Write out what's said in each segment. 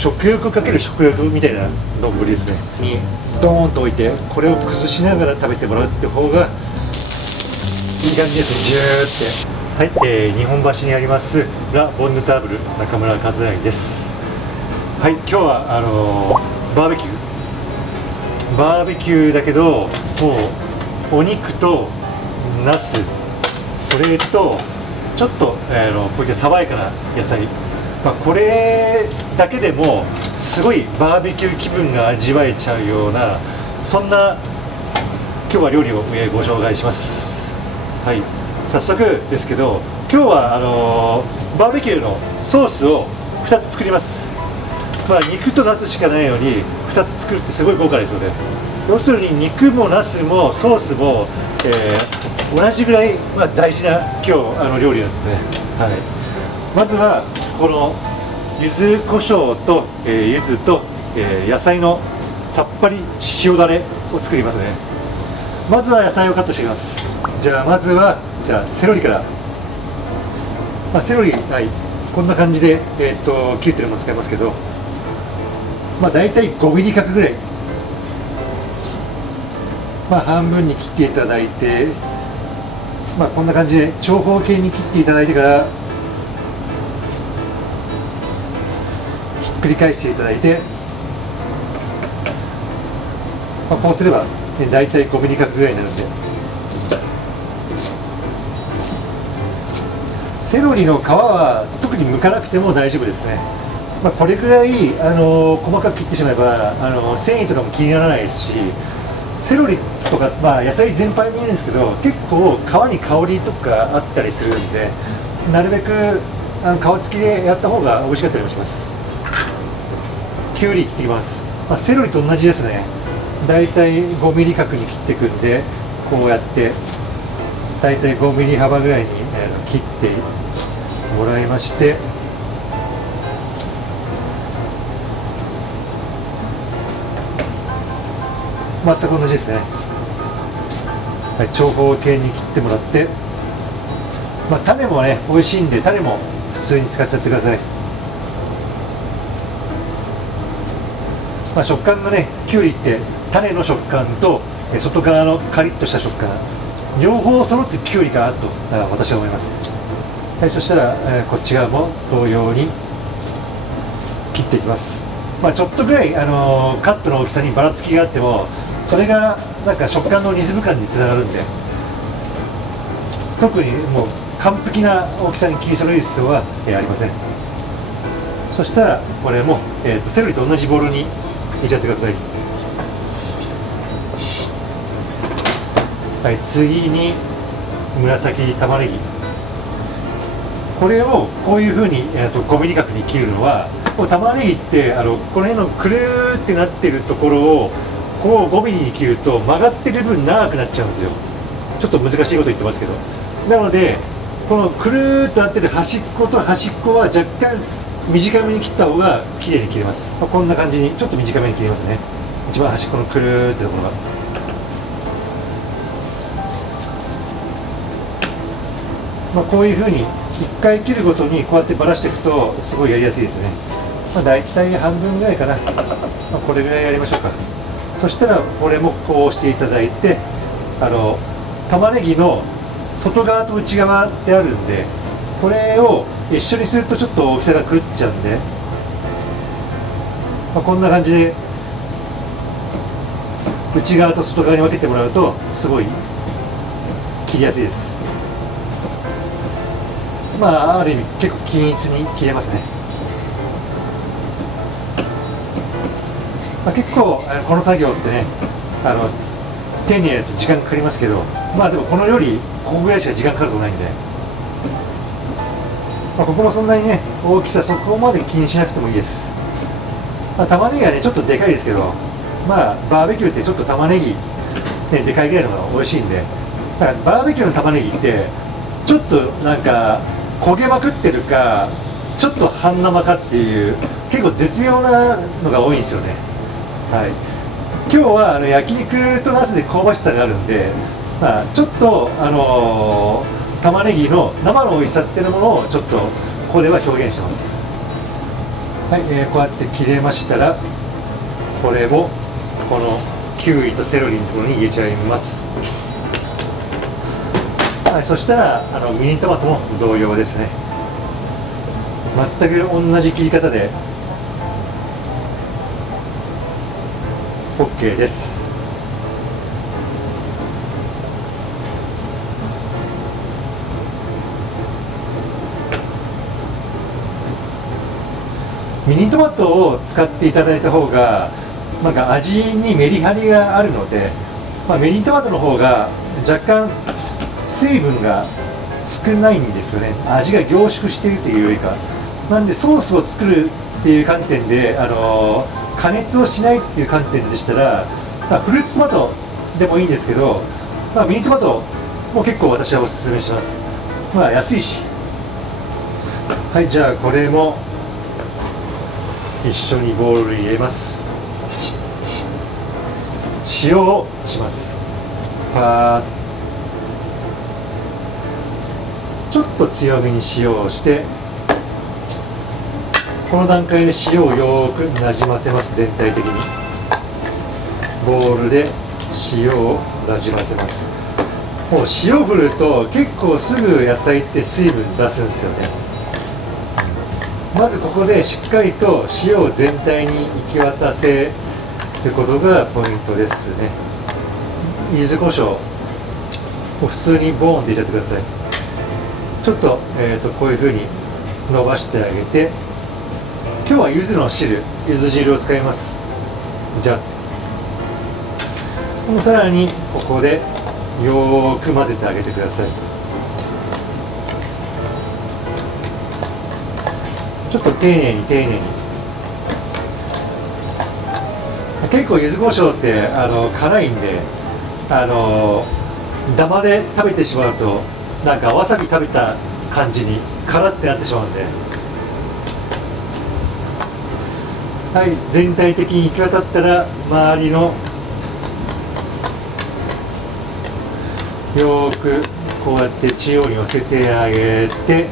食欲かける食欲みたいな丼ですねにドーンと置いて、これを崩しながら食べてもらうって方がいい感じですね。ジューって。はい、日本橋にありますラ・ボンヌターブル中村和成です。はい、今日はバーベキューだけど、もうお肉とナス、それとちょっと、こういった爽やかな野菜、これだけでもすごいバーベキュー気分が味わえちゃうような、そんな今日は料理を、ご紹介します。はい、早速ですけど、今日はバーベキューのソースを2つ作ります。肉とナスしかないのに2つ作るってすごい豪華ですよね。要するに肉もナスもソースも、同じぐらい、大事な今日料理なんですね。はい、まずはこの柚子胡椒と、柚子と、野菜のさっぱり塩だれを作りますね。まずは野菜をカットしていきます。じゃあまずはセロリから、セロリ、はい、こんな感じで、切れてるもの使いますけど、だいたい5ミリ角ぐらい、半分に切っていただいて、こんな感じで長方形に切っていただいてからひっくり返していただいて、こうすれば、だいたい5ミリ角ぐらいになるんで、セロリの皮は特に剥かなくても大丈夫ですね。これぐらい細かく切ってしまえば繊維とかも気にならないですし、セロリとか、野菜全般にいいんですけど、結構皮に香りとかあったりするんで、なるべく皮付きでやった方が美味しかったりもします。きゅうり切っていきます。セロリと同じですね。だいたい5ミリ角に切っていくんで、こうやってだいたい5ミリ幅ぐらいに切ってもらいまして、全く同じですね。はい、長方形に切ってもらって、種もね美味しいんで、種も普通に使っちゃってください。食感がね、きゅうりって種の食感と外側のカリッとした食感、両方揃ってきゅうりかなと私は思います。はい、そしたら、こっち側も同様に切っていきます。ちょっとぐらい、カットの大きさにばらつきがあっても、それがなんか食感のリズム感につながるんで、特にもう完璧な大きさに切り揃える必要は、ありません。そしたらこれも、セロリと同じボウルに入れちゃってください。はい、次に紫玉ねぎ、これをこういうふうに、5ミリ角に切るのは、玉ねぎってこの辺のくるーってなってるところをこう5ミリに切ると曲がってる分長くなっちゃうんですよ。ちょっと難しいこと言ってますけど、なのでこのくるーっとなってる端っこと端っこは若干短めに切った方が綺麗に切れます。こんな感じにちょっと短めに切りますね。一番端っこのくるーってところが、こういうふうに1回切るごとにこうやってばらしていくとすごいやりやすいですね。だいたい半分ぐらいかな、これぐらいやりましょうか。そしたらこれもこう押していただいて、玉ねぎの外側と内側ってあるんで、これを一緒にするとちょっと大きさが狂っちゃうんで、こんな感じで内側と外側に分けてもらうとすごい切りやすいです。ある意味結構均一に切れますね。結構この作業ってね、丁寧にやると時間かかりますけど、でもこの料理ここぐらいしか時間かかることないんで、ここもそんなにね大きさそこまで気にしなくてもいいです。玉ねぎはねちょっとでかいですけど、バーベキューってちょっと玉ねぎ、ね、でかいぐらいのが美味しいんで、だからバーベキューの玉ねぎってちょっとなんか焦げまくってるかちょっと半生かっていう結構絶妙なのが多いんですよね。はい、今日は焼肉とナスで香ばしさがあるんで、ちょっと玉ねぎの生の美味しさっていうものをちょっとここでは表現してます。はい、こうやって切れましたら、これをこのキウイとセロリのところに入れちゃいます。はい、そしたらミニトマトも同様ですね。全く同じ切り方で OK です。ミニトマトを使っていただいた方がなんか味にメリハリがあるので、ミニトマトの方が若干水分が少ないんですよね。味が凝縮しているというよりかなんで、ソースを作るっていう観点で加熱をしないっていう観点でしたら、フルーツトマトでもいいんですけど、ミニトマトも結構私はおすすめします。安いし。はい、じゃあこれも一緒にボウルに入れます。塩をします。パーッ、ちょっと強めに塩をして、この段階で塩をよくなじませます。全体的にボウルで塩をなじませます。もう塩振ると結構すぐ野菜って水分出すんですよね。まずここでしっかりと塩を全体に行き渡せることがポイントですね。柚子胡椒を普通にボーンって入れちゃってください。ちょっと、こういう風に伸ばしてあげて、今日は柚子の汁、柚子汁を使います。じゃあさらにここでよーく混ぜてあげてください。ちょっと丁寧に丁寧に。結構柚子胡椒って辛いんで、ダマで食べてしまうとなんかわさび食べた感じに辛ってなってしまうんで、はい、全体的に行き渡ったら周りのよーくこうやって中央に寄せてあげて、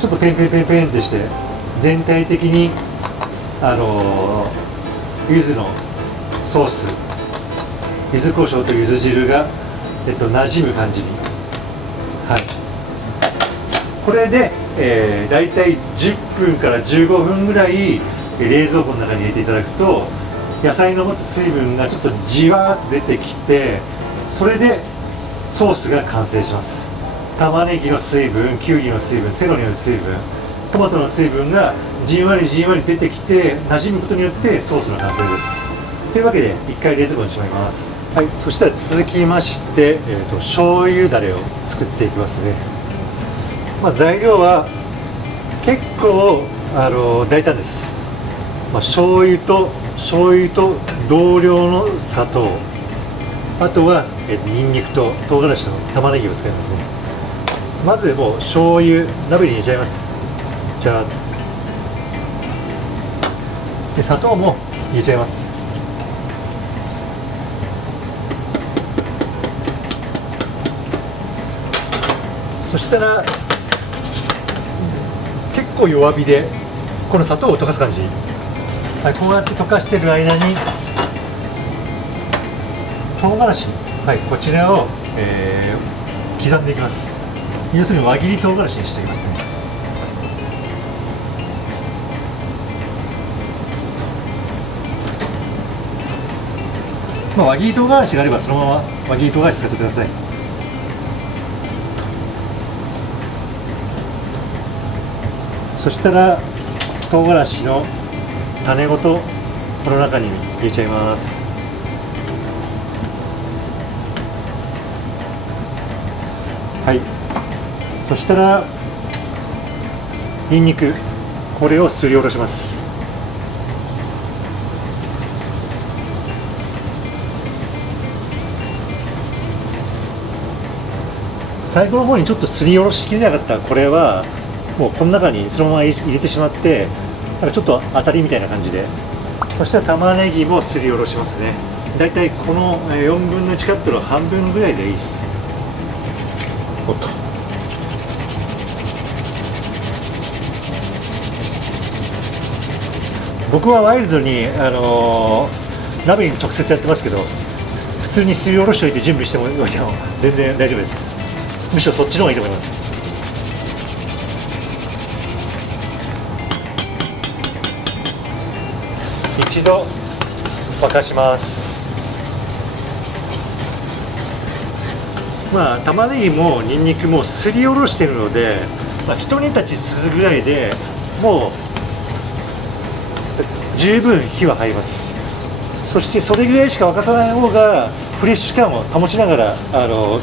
ちょっとペンペンペンペンってして全体的に柚子のソース、柚子胡椒と柚子汁が、馴染む感じに、はい、これで、だいたい10分から15分ぐらい冷蔵庫の中に入れていただくと、野菜の持つ水分がちょっとじわーっと出てきて、それでソースが完成します。玉ねぎの水分、きゅうりの水分、セロリの水分、トマトの水分がじんわりじんわり出てきて馴染むことによってソースの完成です。というわけで一回冷蔵庫にしまいます。はい、そしたら続きまして、醤油だれを作っていきますね。材料は結構大胆です。醤油と同量の砂糖、あとはニンニクと唐辛子と玉ねぎを使いますね。まずもう醤油鍋に入れちゃいます。じゃあで砂糖も入れちゃいます。そしたら結構弱火でこの砂糖を溶かす感じ、はい、こうやって溶かしてる間に唐辛子、はい、こちらを、刻んでいきます。要するに輪切り唐辛子にしていきますね。輪切り唐辛子があればそのまま輪切り唐辛子使ってください。そしたら唐辛子の種ごとこの中に入れちゃいます。はい、そしたらニンニク、これをすりおろします。最後の方にちょっとすりおろしきれなかったこれはもうこの中にそのまま入れてしまって、なんかちょっと当たりみたいな感じで、そしたら玉ねぎもすりおろしますね。だいたいこの4分の1カットの半分ぐらいでいいです。おっと、僕はワイルドに、鍋に直接やってますけど、普通にすりおろしておいて準備しておいても全然大丈夫です。むしろそっちの方がいいと思います。一度沸かします。まあ玉ねぎもニンニクもすりおろしてるので、一煮立ちするぐらいでもう十分火は入ります。そしてそれぐらいしか沸かさない方がフレッシュ感を保ちながら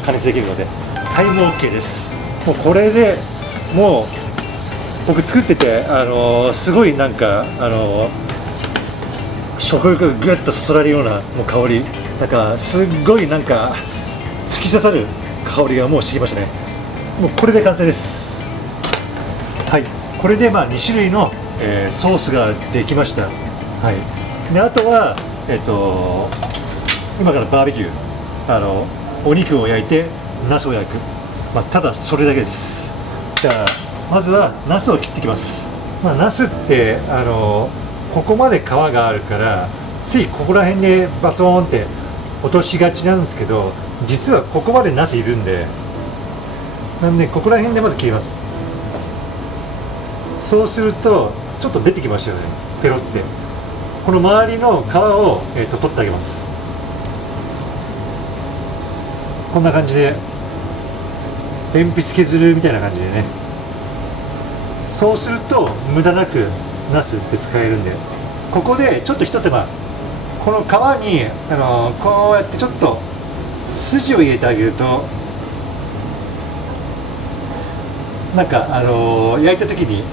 加熱できるので、はい、もう OK です。もうこれでもう僕作っててすごいなんか食欲がぐっとそそられるようなもう香り、なんかすっごいなんか突き刺さる香りがもうしてきましたね。もうこれで完成です。はい、これで2種類の、ソースができました。はい、であとは今からバーベキューお肉を焼いてナスを焼く、ただそれだけです。じゃあまずはナスを切っていきます。ナスってここまで皮があるからついここら辺でバツーンって落としがちなんですけど、実はここまでナスいるんで、なんでここら辺でまず切ります。そうするとちょっと出てきましたよね、ペロって。この周りの皮を、取ってあげます。こんな感じで鉛筆削るみたいな感じでね。そうすると無駄なくナスって使えるんで、ここでちょっとひと手間、この皮にこうやってちょっと筋を入れてあげると、なんか焼いた時に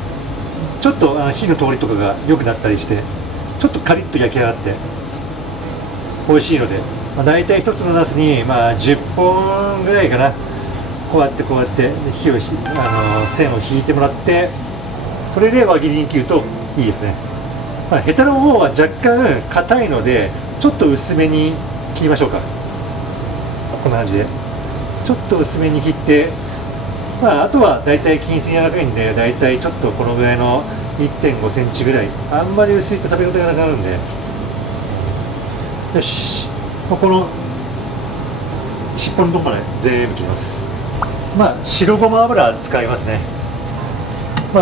ちょっと火の通りとかが良くなったりして、ちょっとカリッと焼き上がって美味しいので、大体一つのナスに10本ぐらいかな、こうやって火を線を引いてもらって、それで輪切りに切るといいですね。ヘタの方は若干硬いのでちょっと薄めに切りましょうか。こんな感じでちょっと薄めに切って、あとはだいたい均一に柔らかいんで、だいたいちょっとこのぐらいの 1.5 センチぐらい、あんまり薄いと食べ応えがなくなるんで、よし、この尻尾のとこまで全部切ります。白ごま油使いますね。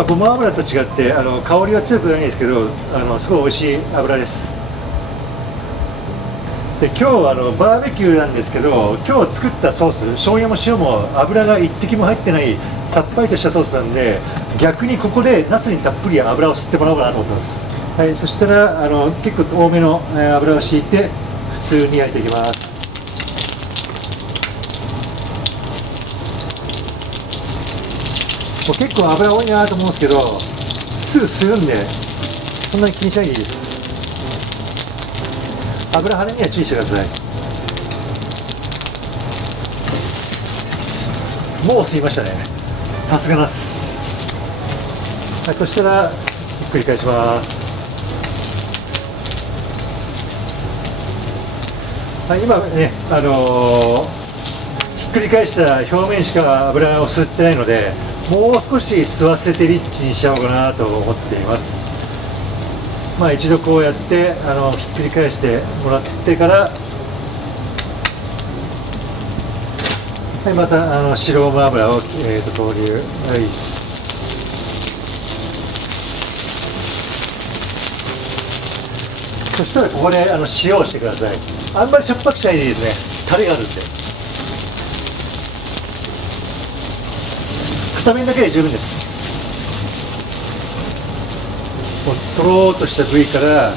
ごま油と違って香りは強くないんですけど、すごい美味しい油です。で今日バーベキューなんですけど、今日作ったソース、醤油も塩も油が一滴も入ってないさっぱりとしたソースなんで、逆にここでナスにたっぷり油を吸ってもらおうかなと思ってます。はい、そしたら結構多めの油を敷いて普通に焼いていきます。結構油多いなと思うんですけど、すぐ吸うんでそんなに気にしないでいいです。油跳ねには注意してください。もう吸いましたね、さすがナス。はい、そしたらひっくり返します。はい、今ねひっくり返した表面しか油を吸ってないので、もう少し吸わせてリッチにしちゃおうかなと思っています。一度こうやってひっくり返してもらってから、はい、また白ごま油を、投入。はい、そしたらここで塩をしてください。あんまりしょっぱくしないでいいですね、タレがあるんで。片面だけで十分です。とろーっとした部位から、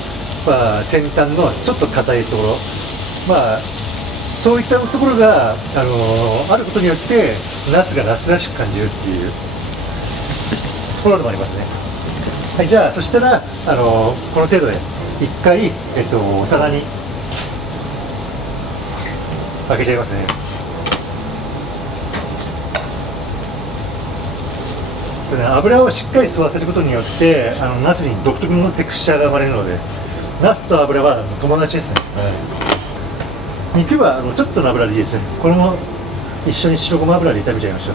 先端のちょっと硬いところ、そういったところがあることによってナスがナスらしく感じるっていうところでもありますね。はい、じゃあそしたらこの程度で一回、お皿に開けちゃいますね。油をしっかり吸わせることによってナスに独特のテクスチャーが生まれるので、ナスと油は友達ですね。はい、肉はちょっとの油でいいですね。これも一緒に白ごま油で炒めちゃいましょ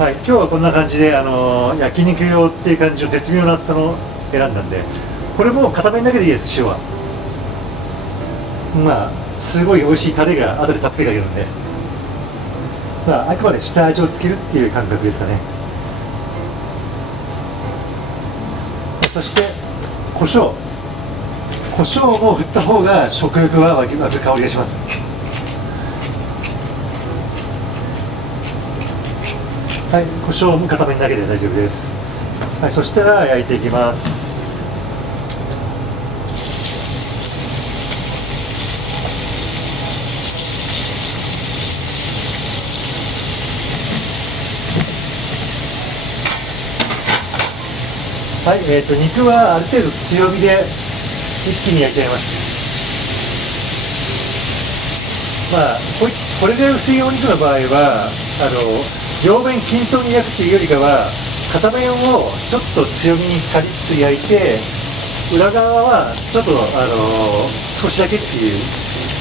う。はい、今日はこんな感じで焼肉用っていう感じの絶妙な厚さの選んだんで、これも片面だけでいいです。塩はまあすごい美味しいタレが後でたっぷりかけるんで、まあ、あくまで下味をつけるっていう感覚ですかね。そして胡椒も振った方が食欲は湧く香りがします。はい、胡椒も片面だけで大丈夫です。はい、そしたら焼いていきます。はい、肉はある程度強火で一気に焼いちゃいます。まあこれで薄いお肉の場合は両面均等に焼くっていうよりかは片面をちょっと強火にカリッと焼いて裏側はちょっと少しだけっていう、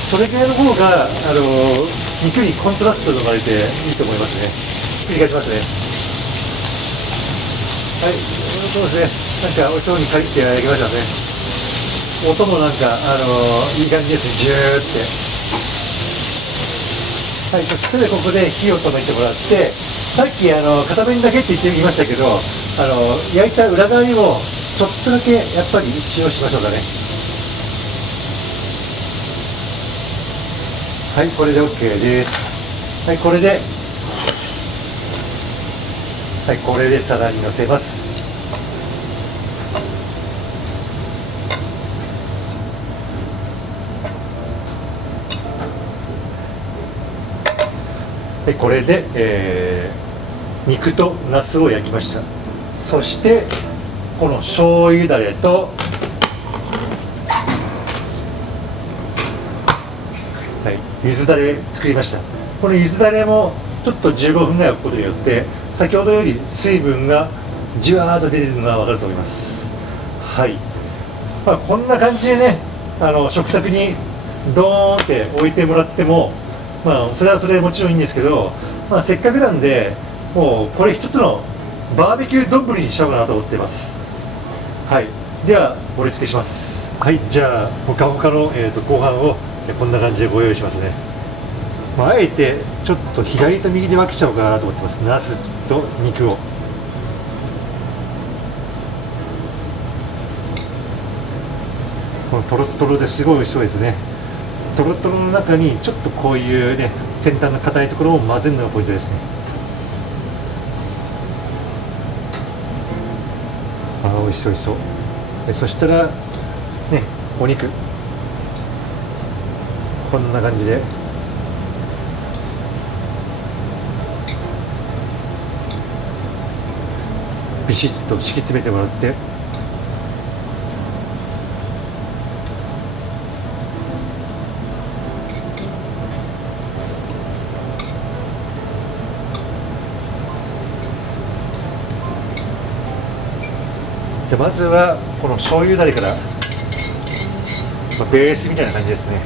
それぐらいの方が肉にコントラストが生まれていいと思いますね。繰り返しますね。はい、そうですね。なんか美味しそうにカリッと焼きましたね。音もなんかいい感じですね。ジューって。はい、そしてここで火を止めてもらって、さっき片面だけって言ってみましたけど、焼いた裏側にもちょっとだけやっぱり塩しましょうかね。はい、これで OK です。はい、これで皿にのせます。はい、これで、肉とナスを焼きました。そしてこの醤油だれと、はい、柚子だれ作りました。この柚子だれもちょっと15分ぐらい置くことによって先ほどより水分がじわーっと出てるのが分かると思います。はい、まあ、こんな感じでね食卓にドーンって置いてもらっても、まあ、それはそれでもちろんいいんですけど、まあ、せっかくなんでもうこれ一つのバーベキュー丼にしようかなと思っています。はい、では盛り付けします。はい、じゃあほかほかの、ご飯をこんな感じでご用意しますね。まあ、あえてちょっと左と右で分けちゃおうかなと思ってます。ナスと肉を。このトロトロですごい美味しそうですね。トロトロの中にちょっとこういうね先端の硬いところを混ぜるのがポイントですね。ああ、美味しそう美味しそう。そしたらね、お肉こんな感じでビシッと敷き詰めてもらって、じゃあまずはこの醤油だれから、ベースみたいな感じですね。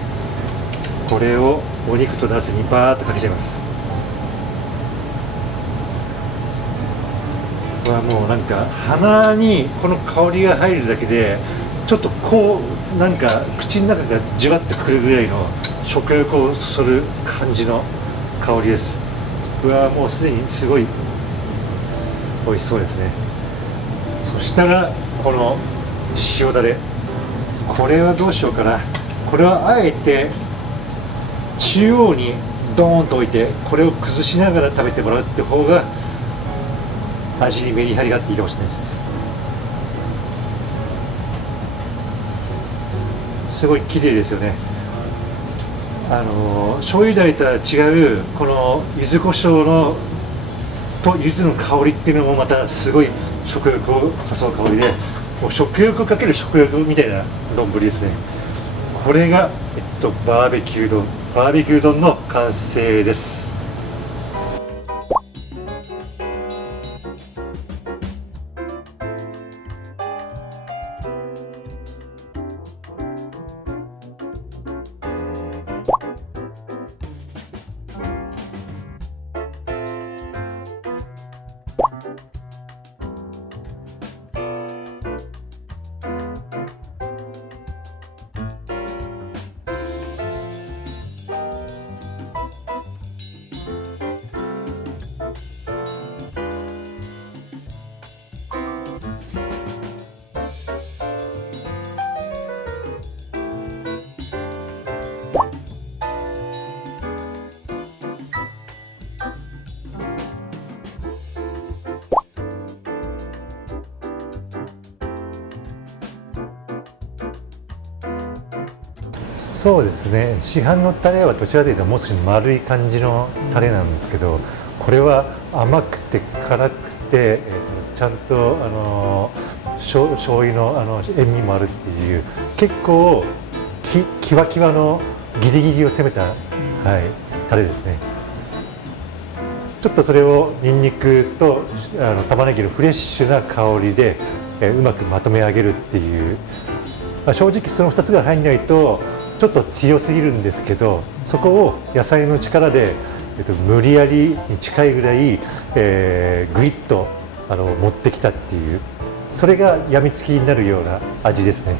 これをお肉とナスにバーッとかけちゃいます。もうなんか鼻にこの香りが入るだけでちょっとこうなんか口の中がじわってくるぐらいの食欲をそそる感じの香りです。もうすでにすごい美味しそうですね。そしたらこの塩だれ、これはどうしようかな。これはあえて中央にドーンと置いてこれを崩しながら食べてもらうって方が味にメリハリがあっていいかもしれないです。すごい綺麗ですよね。醤油だれとは違うこの柚子胡椒のと柚子の香りっていうのもまたすごい食欲を誘う香りで、もう食欲かける食欲みたいな丼ですね。これが、バーベキュー丼の完成です。そうですね、市販のタレはどちらかというともう少し丸い感じのタレなんですけど、これは甘くて辛くて、ちゃんと醤油の塩味もあるっていう、結構キワキワのギリギリを攻めた、はい、タレですね。ちょっとそれをニンニクと玉ねぎのフレッシュな香りで、うまくまとめ上げるっていう、正直その2つが入んないとちょっと強すぎるんですけど、そこを野菜の力で、無理やりに近いぐらい、グイッと持ってきたっていう、それがやみつきになるような味ですね。